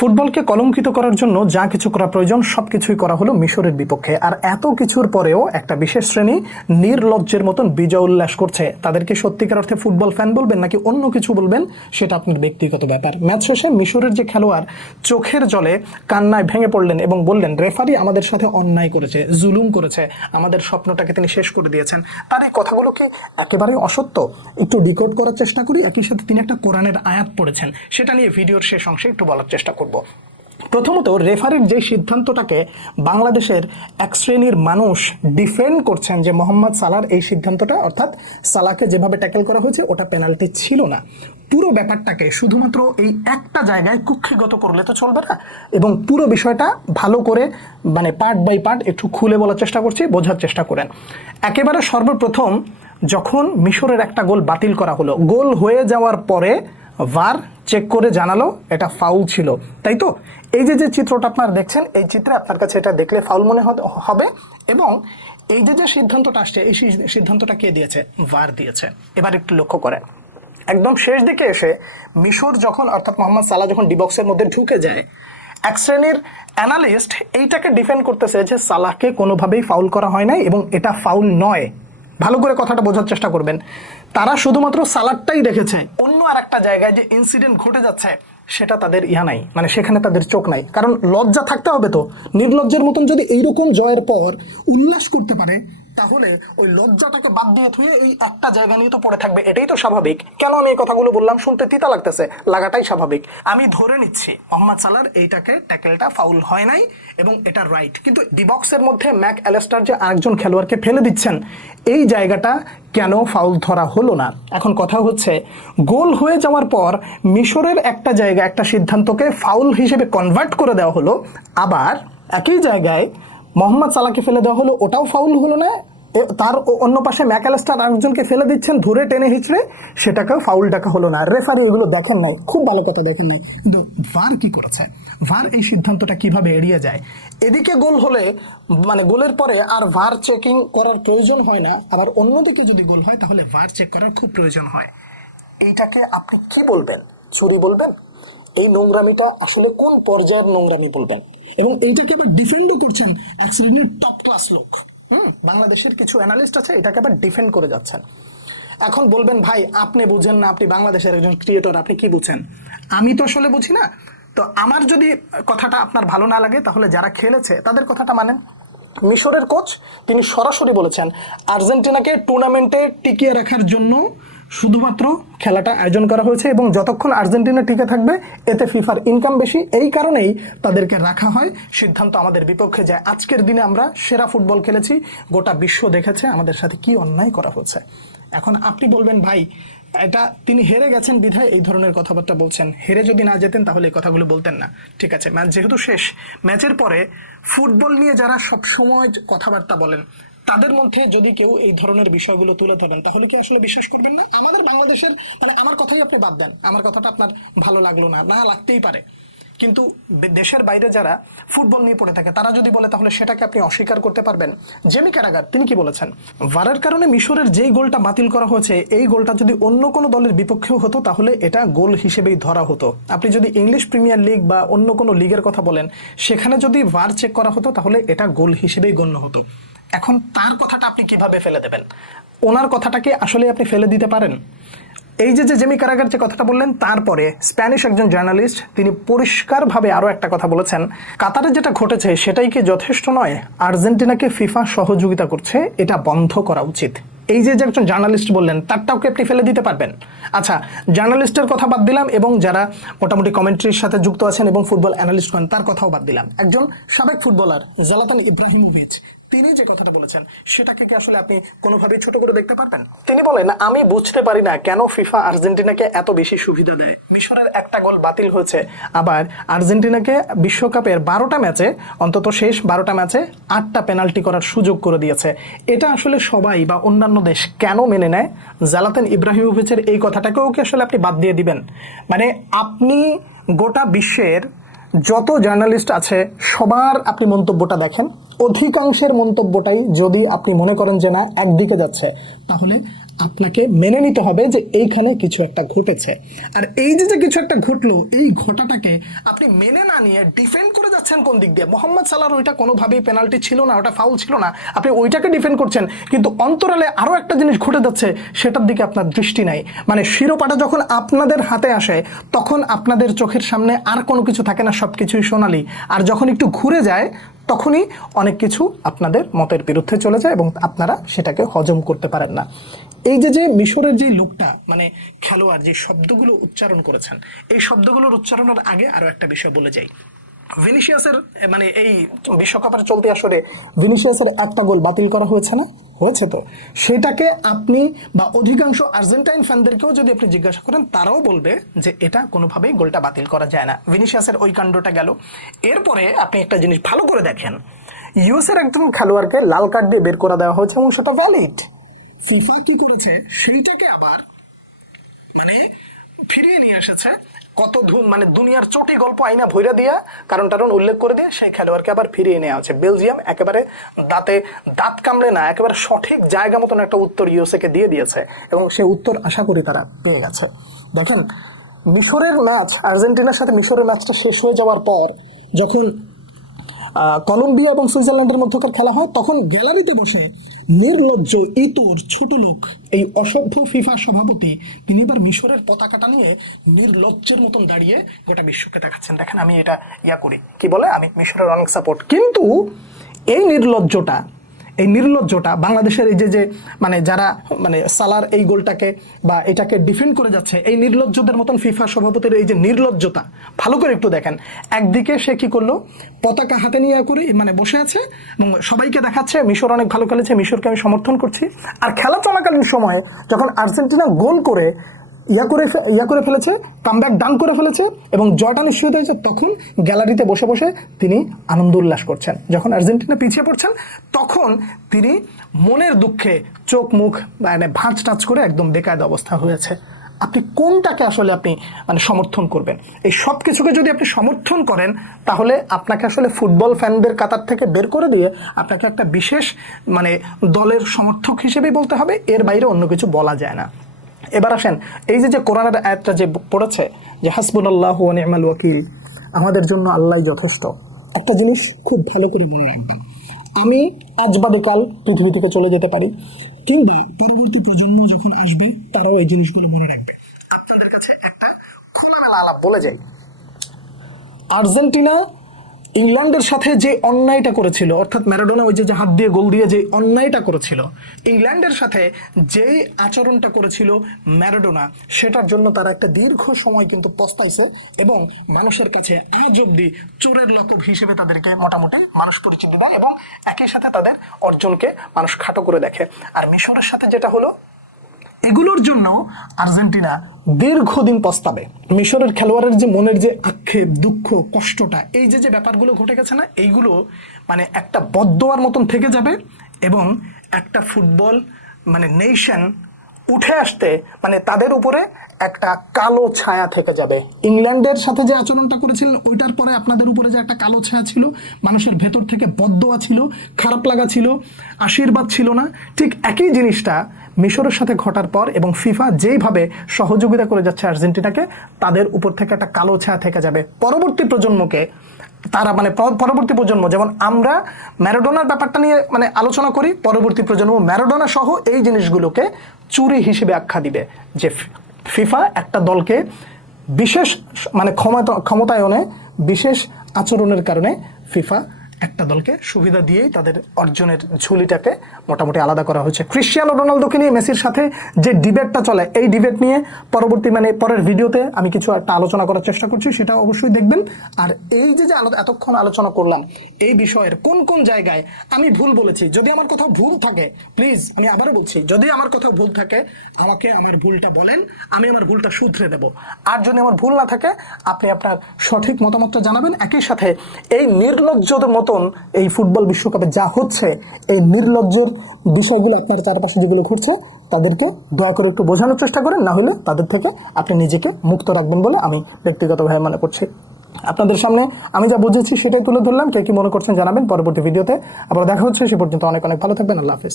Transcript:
ফুটবলকে কলঙ্কিত করার জন্য যা কিছু করা প্রয়োজন সবকিছুই করা হলো মিশরের বিপক্ষে। আর এত কিছুর পরেও একটা বিশেষ শ্রেণী নির্লজ্জের মতন বিজয় উল্লাস করছে। তাদেরকে সত্যিকার অর্থে ফুটবল ফ্যান বলবেন নাকি অন্য কিছু বলবেন সেটা আপনার ব্যক্তিগত ব্যাপার। ম্যাচ শেষে মিশরের যে খেলোয়াড় চোখের জলে কান্নায় ভেঙে পড়লেন এবং বললেন রেফারি আমাদের সাথে অন্যায় করেছে, জুলুম করেছে, আমাদের স্বপ্নটাকে তিনি শেষ করে দিয়েছেন। তার এই কথাগুলো কি একেবারেই অসত্য? একটু ডিকোড করার চেষ্টা করি। একই সাথে তিনি একটা কোরআনের আয়াত পড়েছেন, সেটা নিয়ে ভিডিওর শেষ অংশে একটু বলার চেষ্টা করব। প্রথমত, রেফারির যে সিদ্ধান্তটাকে বাংলাদেশের এক শ্রেণীর মানুষ ডিফেন্ড করছেন যে মোহাম্মদ সালাহর এই সিদ্ধান্তটা, অর্থাৎ সালাহকে যেভাবে ট্যাকেল করা হয়েছে ওটা পেনাল্টি ছিল না। পুরো ব্যাপারটাকে শুধুমাত্র এই একটা জায়গায় কুক্ষিগত করলে তো চলবে না, এবং পুরো বিষয়টা ভালো করে পার্ট বাই পার্ট একটু খুলে বলার চেষ্টা করছি, বোঝার চেষ্টা করেন। একেবারে সর্বপ্রথম যখন মিশরের একটা গোল বাতিল করা হলো, গোল হয়ে যাওয়ার পরে ভার চেক করে জানালো এটা ফাউল ছিল, তাই তো? এই যে চিত্রটা আপনারা দেখছেন, এই চিত্রে আপনার কাছে এটা দেখলে ফাউল মনে হবে, এবং এই যে সিদ্ধান্তটা আসছে, এই সিদ্ধান্তটা কে দিয়েছে? ভার দিয়েছে। এবার একটু লক্ষ্য করেন, একদম শেষ দিকে এসে মিশর যখন, অর্থাৎ মোহাম্মদ সালাহ যখন ডিবক্সের মধ্যে ঢুকে যায়, এক শ্রেণীর অ্যানালিস্ট এইটাকে ডিফেন্ড করতেছে যে সালাহকে কোনোভাবেই ফাউল করা হয় নাই এবং এটা ফাউল নয়। ভালো করে কথাটা বোঝার চেষ্টা করবেন। তারা শুধুমাত্র সালাদটাই দেখেছে, অন্য আর একটা জায়গায় যে ইনসিডেন্ট ঘটে যাচ্ছে সেটা তাদের নাই, সেখানে তাদের চোখ নাই। কারণ লজ্জা থাকতে হবে তো। নির্লজ্জের মতন যদি এইরকম জয়ের পর উল্লাস করতে পারে, তাহলে ওই লজ্জাটাকে বাদ দিয়ে থুয়ে এই একটা জায়গা নিয়ে তো পড়ে থাকবে, এটাই তো স্বাভাবিক। কেন আমি এই কথাগুলো বললাম? শুনতে তিতা লাগতেছে, লাগাটাই স্বাভাবিক। আমি ধরে নিচ্ছি মোহাম্মদ সালাহর এইটাকে ট্যাকেলটা ফাউল হয় নাই এবং এটা রাইট, কিন্তু ডিবক্সের মধ্যে ম্যাক অ্যালেস্টার যে আরেকজন খেলোয়াড়কে ফেলে দিচ্ছেন, এই জায়গাটা কেন ফাউল ধরা হলো না? এখন কথা হচ্ছে, গোল হয়ে যাওয়ার পর মিশরের একটা জায়গা একটা সিদ্ধান্তকে ফাউল হিসেবে কনভার্ট করে দেওয়া হলো, আবার একই জায়গায় মোহাম্মদ সালাহকে ফেলে দেওয়া হলো, ওটাও ফাউল হলো না। তার অন্য পাশে ম্যাক অ্যালেস্টার আরেকজনকে ফেলে দিচ্ছেন ধরে টেনে হিচড়ে, সেটাকেও ফাউল ডাকা হলো না। রেফারি এগুলো দেখেন নাই, খুব ভালো কথা দেখেন নাই, কিন্তু ভার কি করেছে? ভার এই সিদ্ধান্তটা কিভাবে এড়িয়ে যায়? এদিকে গোল হলে গোলের পরে আর ভার চেকিং করার প্রয়োজন হয় না, আবার অন্যদিকে যদি গোল হয় তাহলে ভার চেক করার খুব প্রয়োজন হয়। এইটাকে আপনি কি বলবেন? চুরি বলবেন? এই নোংরামিটা আসলে কোন পর্যায়ের নোংরামি বলবেন? এবং এইটাকে আবার ডিফেন্ডও করছেন এক শ্রেণীর টপ ক্লাস লোক। বাংলাদেশের কিছু অ্যানালিস্ট আছে, এটাকে আবার ডিফেন্ড করে যাচ্ছেন। এখন বলবেন ভাই আপনি বুঝেন না, আপনি বাংলাদেশের একজন ক্রিয়েটর, আপনি কি বুঝেন? আমি তো আসলে বুঝি না। তো আমার যদি কথাটা আপনার ভালো না লাগে, তাহলে যারা খেলেছে তাদের কথাটা মানেন। মিশরের কোচ তিনি সরাসরি বলেছেন আর্জেন্টিনাকে টুর্নামেন্টে টিকিয়ে রাখার জন্য শুধুমাত্র খেলাটা আয়োজন করা হয়েছে, এবং যতক্ষণ আর্জেন্টিনা টিকে থাকবে এতে ফিফার ইনকাম বেশি, এই কারণেই তাদেরকে রাখা হয়। সিদ্ধান্ত আমাদের বিপক্ষে যায়। আজকের দিনে আমরা সেরা ফুটবল খেলেছি, গোটা বিশ্ব দেখেছে আমাদের সাথে কি অন্যায় করা হচ্ছে। এখন আপনি বলবেন ভাই এটা তিনি হেরে গেছেন বিধায় এই ধরনের কথাবার্তা বলছেন, হেরে যদি না যেতেন তাহলে এই কথাগুলো বলতেন না। ঠিক আছে, ম্যাচ যেহেতু শেষ, ম্যাচের পরে ফুটবল নিয়ে যারা সবসময় কথাবার্তা বলেন তাদের মধ্যে যদি কেউ এই ধরনের বিষয়গুলো তুলে ধরেন, তাহলে কি আসলে বিশ্বাস করবেন না? আমাদের বাংলাদেশের আমার কথাই আপনি বাদ দেন, আমার কথাটা আপনার ভালো লাগলো না, না লাগতেই পারে, কিন্তু দেশের বাইরে যারা ফুটবল নিয়ে পড়ে থাকে তারা যদি বলে, তাহলে সেটাকে আপনি অস্বীকার করতে পারবেন? জেমি কারাগার তিনি কি বলেছেন? ভারের কারণে মিশরের যেই গোলটা বাতিল করা হয়েছে, এই গোলটা যদি অন্য কোনো দলের বিপক্ষেও হতো তাহলে এটা গোল হিসেবেই ধরা হতো। আপনি যদি ইংলিশ প্রিমিয়ার লিগ বা অন্য কোনো লিগের কথা বলেন, সেখানে যদি ভার চেক করা হতো তাহলে এটা গোল হিসেবেই গণ্য হতো। এখন তার কথাটা আপনি কিভাবে ফেলে দেবেন? ওনার কথাটাকে আসলে আপনি ফেলে দিতে পারেন? এই যে জেমি কারাগার যে কথাটা বললেন, তারপরে স্প্যানিশ একজন জার্নালিস্ট তিনি পরিষ্কারভাবে আরও একটা কথা বলেছেন, কাতারে যেটা ঘটেছে সেটাই কি যথেষ্ট নয়? আর্জেন্টিনাকে ফিফা সহযোগিতা করছে, এটা বন্ধ করা উচিত। এই যে একজন জার্নালিস্ট বললেন, তারটাও কি আপনি ফেলে দিতে পারবেন? আচ্ছা, জার্নালিস্টের কথা বাদ দিলাম, এবং যারা মোটামুটি কমেন্ট্রির সাথে যুক্ত আছেন এবং ফুটবল অ্যানালিস্ট করেন তার কথাও বাদ দিলাম। একজন সাবেক ফুটবলার জালাতান ইব্রাহিমোভিচ তিনি যে কথাটা বলেছেন, সেটাকে কি আসলে আপনি কোনোভাবেই ছোট করে দেখতে পারবেন? তিনি বলেন, আমি বুঝতে পারি না কেন ফিফা আর্জেন্টিনাকে এত বেশি সুবিধা দেয়। মিশরের একটা গোল বাতিল হয়েছে, আবার আর্জেন্টিনাকে বিশ্বকাপের 12টা ম্যাচে, অন্তত শেষ 12টা ম্যাচে 8টা পেনাল্টি করার সুযোগ করে দিয়েছে। এটা আসলে সবাই বা অন্যান্য দেশ কেন মেনে নেয়? জালাতান ইব্রাহিমোভিচের এই কথাটাকেও কি আসলে আপনি বাদ দিয়ে দিবেন? আপনি গোটা বিশ্বের যত জার্নালিস্ট আছে সবার আপনি মন্তব্যটা দেখেন, অধিকাংশের মন্তব্যটাই যদি আপনি মনে করেন যে না একদিকে যাচ্ছে, তাহলে আপনাকে মেনে নিতে হবে যে এইখানে কিছু একটা ঘটেছে। আর এই যে যে কিছু একটা ঘটলো, এই ঘটাটাকে আপনি মেনে না নিয়ে ডিফেন্ড করে যাচ্ছেন কোন দিক দিয়ে? মোহাম্মদ সালাহর ওইটা কোনোভাবেই পেনাল্টি ছিল না, ওটা ফাউল ছিল না, আপনি ওইটাকে ডিফেন্ড করছেন, কিন্তু অন্তরালে আরও একটা জিনিস ঘটে যাচ্ছে, সেটার দিকে আপনার দৃষ্টি নাই। মানে শিরোপাটা যখন আপনাদের হাতে আসে তখন আপনাদের চোখের সামনে আর কোনো কিছু থাকে না, সব কিছুই সোনালি। আর যখন একটু ঘুরে যায় তখনই অনেক কিছু আপনাদের মতের বিরুদ্ধে চলে যায় এবং আপনারা সেটাকে হজম করতে পারেন না। এই যে যে মিশরের যে লোকটা, মানে খেলোয়াড়, যে শব্দগুলো উচ্চারণ করেছেন, এই শব্দগুলোর উচ্চারণের আগে আরো একটা বিষয় বলে যাই। ভিনিসিয়াসের, মানে এই বিশ্বকাপের চলতি আসরে ভিনিসিয়াসের একটা গোল বাতিল করা হয়েছে না? হয়েছে তো। সেটাকে আপনি বা অধিকাংশ আর্জেন্টাইন ফ্যানদেরকেও যদি আপনি জিজ্ঞাসা করেন, তারাও বলবে যে এটা কোনোভাবেই গোলটা বাতিল করা যায় না। ভিনিসিয়াসের ওই কাণ্ডটা গেল। এরপরে আপনি একটা জিনিস ভালো করে দেখেন, ইউএসের একজন খেলোয়াড়কে লাল কার্ড দিয়ে বের করে দেওয়া হয়েছে এবং সেটা ভ্যালিড। ফিফা কি করেছে, সেইটাকে আবার মানে ফিরিয়ে নিয়ে এসেছে। কত মানে দুনিয়ার চটি গল্প আইনা ভৈরা দিয়া কারণ টারণ উল্লেখ করে দিয়ে সেই খেলোয়াড়কে আবার ফিরিয়ে নেওয়া হচ্ছে। বেলজিয়াম একেবারে দাঁত কামড়ে না, একেবারে সঠিক জায়গা মতন একটা উত্তর ইউএসএকে দিয়ে দিয়েছে এবং সেই উত্তর আশা করি তারা পেয়ে গেছে। দেখেন, মিশরের ম্যাচ, আর্জেন্টিনার সাথে মিশরের ম্যাচটা শেষ হয়ে যাওয়ার পর যখন কলম্বিয়া এবং সুইজারল্যান্ডের মধ্যকার খেলা হয়, তখন গ্যালারিতে বসে নির্লজ্জ, ইতর, ছোট লোক, এই অসভ্য ফিফা সভাপতি, তিনি এবার মিশরের পতাকাটা নিয়ে নির্লজ্জের মতন দাঁড়িয়ে গোটা বিশ্বকে দেখাচ্ছেন, দেখেন আমি এটা করি, কি বলে, আমি মিশরের অনেক সাপোর্ট। কিন্তু এই নির্লজ্জটা বাংলাদেশের এই যে মানে যারা মানে সালার এই গোলটাকে বা এটাকে ডিফেন্ড করে যাচ্ছে, এই নির্লজ্জদের মতন ফিফা সভাপতির এই যে নির্লজ্জতা, ভালো করে একটু দেখেন। একদিকে সে কি করলো, পতাকা হাতে নিয়ে করে মানে বসে আছে এবং সবাইকে দেখাচ্ছে মিশর অনেক ভালো খেলেছে, মিশরকে আমি সমর্থন করছি। আর খেলা চলাকালীন সময়ে যখন আর্জেন্টিনা গোল করে ইয়া করে ফেলেছে, কামব্যাক ডান করে ফেলেছে এবং জয়টা নিশ্চিত হয়েছে, তখন গ্যালারিতে বসে বসে তিনি আনন্দ উল্লাস করছেন। যখন আর্জেন্টিনা পিছিয়ে পড়ছেন তখন তিনি মনের দুঃখে চোখ মুখ মানে ভাঁজ টাচ করে একদম বেকায়দা অবস্থা হয়েছে। আপনি কোনটাকে আসলে আপনি মানে সমর্থন করবেন? এই সব কিছুকে যদি আপনি সমর্থন করেন, তাহলে আপনাকে আসলে ফুটবল ফ্যানদের কাতার থেকে বের করে দিয়ে আপনাকে একটা বিশেষ মানে দলের সমর্থক হিসেবেই বলতে হবে, এর বাইরে অন্য কিছু বলা যায় না। এবার আসেন, এই যে কোরআনের আয়াতটা যে পড়েছে যে হাসবুনাল্লাহু ওয়া নি'মাল ওয়াকিল, আমাদের জন্য আল্লাহই যথেষ্ট, একটা জিনিস খুব ভালো করে মনে রাখবেন, আমি আজ বাদে কাল পৃথিবী থেকে চলে যেতে পারি, কিংবা পরবর্তী প্রজন্ম যখন আসবে তারাও এই জিনিসগুলো মনে রাখবে। আপনাদের কাছে একটা খোলামেলা আলাপ বলে যাই, আর্জেন্টিনা ইংল্যান্ডের সাথে যে অন্যায়টা করেছিল, অর্থাৎ ম্যারাডোনা ওই যে হাত দিয়ে গোল দিয়ে যে অন্যায়টা করেছিল, ইংল্যান্ডের সাথে যেই আচরণটা করেছিল ম্যারাডোনা, সেটার জন্য তারা একটা দীর্ঘ সময় কিন্তু পস্তাইছে এবং মানুষের কাছে আজ অব্দি চোরের লকব হিসেবে তাদেরকে মোটামুটি মানুষ পরিচিতি দেয় এবং একই সাথে তাদের অর্জনকে মানুষ খাটো করে দেখে। আর মিশরের সাথে যেটা হলো, এগুলোর জন্য আর্জেন্টিনা দীর্ঘদিন পস্তাবে। মিশরের খেলোয়াড়ের যে মনের যে আক্ষেপ, দুঃখ, কষ্টটা, এই যে ব্যাপারগুলো ঘটে গেছে না, এইগুলো মানে একটা বদদোয়ার মতন থেকে যাবে এবং একটা ফুটবল মানে নেশন উঠে আসতে মানে তাদের উপরে একটা কালো ছায়া থেকে যাবে। ইংল্যান্ডের সাথে যে আচরণটা করেছিলেন, ওইটার পরে আপনাদের উপরে যে একটা কালো ছায়া ছিল, মানুষের ভেতর থেকে বদদোয়া ছিল, খারাপ লাগা ছিল, আশীর্বাদ ছিল না, ঠিক একই জিনিসটা মিশরের সাথে ঘটার পর এবং ফিফা যেইভাবে সহযোগিতা করে যাচ্ছে আর্জেন্টিনাকে, তাদের উপর থেকে একটা কালো ছায়া থেকে যাবে। পরবর্তী প্রজন্মকে তারা মানে পরবর্তী প্রজন্ম, যেমন আমরা ম্যারাডোনার ব্যাপারটা নিয়ে মানে আলোচনা করি, পরবর্তী প্রজন্ম ম্যারাডোনা সহ এই জিনিসগুলোকে চুরি হিসেবে আখ্যা দিবে যে ফিফা একটা দলকে বিশেষ মানে ক্ষমতায়নে বিশেষ আচরণের কারণে ফিফা একটা দলকে সুবিধা দিয়েই তাদের অর্জনের ঝুলিটাকে মোটামুটি আলাদা করা হয়েছে। ক্রিশ্চিয়ানো রোনালদোকে নিয়ে মেসির সাথে যে ডিবেটটা চলে, এই ডিবেট নিয়ে পরবর্তী মানে পরের ভিডিওতে আমি কিছু একটা আলোচনা করার চেষ্টা করছি, সেটা অবশ্যই দেখবেন। আর এই যে এতক্ষণ আলোচনা করলাম, এই বিষয়ের কোন কোন জায়গায় আমি ভুল বলেছি, যদি আমার কোথাও ভুল থাকে প্লিজ, আমি আবারও বলছি, যদি আমার কোথাও ভুল থাকে আমাকে আমার ভুলটা বলেন, আমি আমার ভুলটা শুধরে দেব। আর যদি আমার ভুল না থাকে আপনি আপনার সঠিক মতামতটা জানাবেন। একই সাথে এই নির্লজ্জদের মতো এই ফুটবল বিশ্বকাপে যা হচ্ছে, এই নির্লজ্জের বিষয়গুলো আপনার চারপাশে যেগুলো ঘুরছে, তাদেরকে দয়া করে একটু বোঝানোর চেষ্টা করেন, না হলে তাদের থেকে আপনি নিজেকে মুক্ত রাখবেন বলে আমি ব্যক্তিগতভাবে মনে করছি। আপনাদের সামনে আমি যা বুঝেছি সেটাই তুলে ধরলাম। কে কি মনে করছেন জানাবেন পরবর্তী ভিডিওতে। আবার দেখা হচ্ছে, সে পর্যন্ত অনেক অনেক ভালো থাকবেন। আল্লাহ হাফেজ।